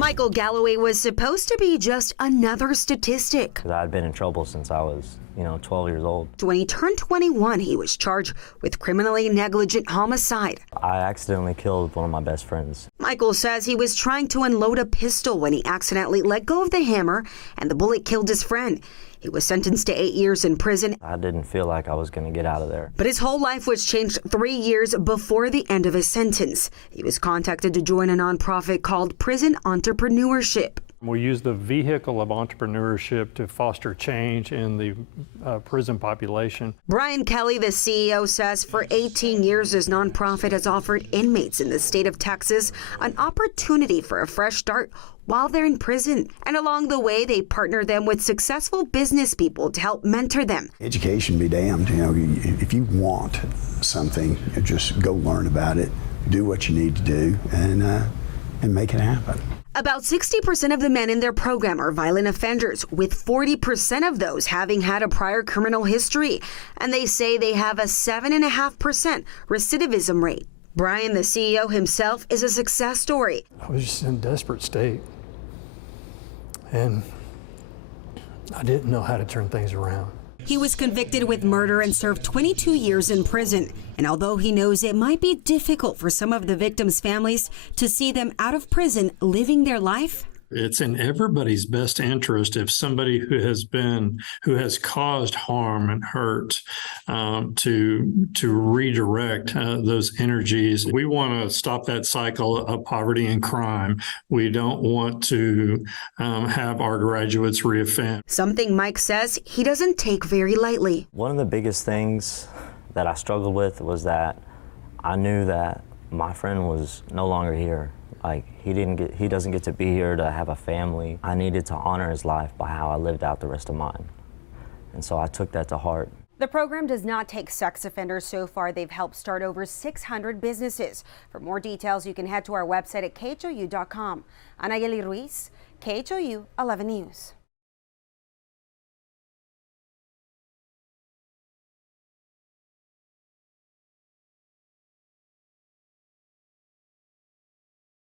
Michael Galloway was supposed to be just another statistic. I'd been in trouble since I was, 12 years old. When he turned 21, he was charged with criminally negligent homicide. I accidentally killed one of my best friends. Michael says he was trying to unload a pistol when he accidentally let go of the hammer and the bullet killed his friend. He was sentenced to 8 years in prison. I didn't feel like I was going to get out of there. But his whole life was changed 3 years before the end of his sentence. He was contacted to join a nonprofit called Prison Entrepreneurship. We use the vehicle of entrepreneurship to foster change in the prison population. Bryan Kelley, the CEO, says for 18 years his nonprofit has offered inmates in the state of Texas an opportunity for a fresh start while they're in prison. And along the way, they partner them with successful business people to help mentor them. Education be damned. If you want something, just go learn about it, do what you need to do, and make it happen. About 60% of the men in their program are violent offenders, with 40% of those having had a prior criminal history. And they say they have a 7.5% recidivism rate. Bryan, the CEO himself, is a success story. I was just in a desperate state, and I didn't know how to turn things around. He was convicted with murder and served 22 years in prison. And although he knows it might be difficult for some of the victims' families to see them out of prison living their life, It's in everybody's best interest if somebody who has caused harm and hurt to redirect those energies. We want to stop that cycle of poverty and crime. We don't want to have our graduates reoffend. Something Mike says he doesn't take very lightly. One of the biggest things that I struggled with was that I knew that my friend was no longer here. Like, he doesn't get to be here to have a family. I needed to honor his life by how I lived out the rest of mine. And so I took that to heart. The program does not take sex offenders. So far, they've helped start over 600 businesses. For more details, you can head to our website at KHOU.com. Anayeli Ruiz, KHOU 11 News.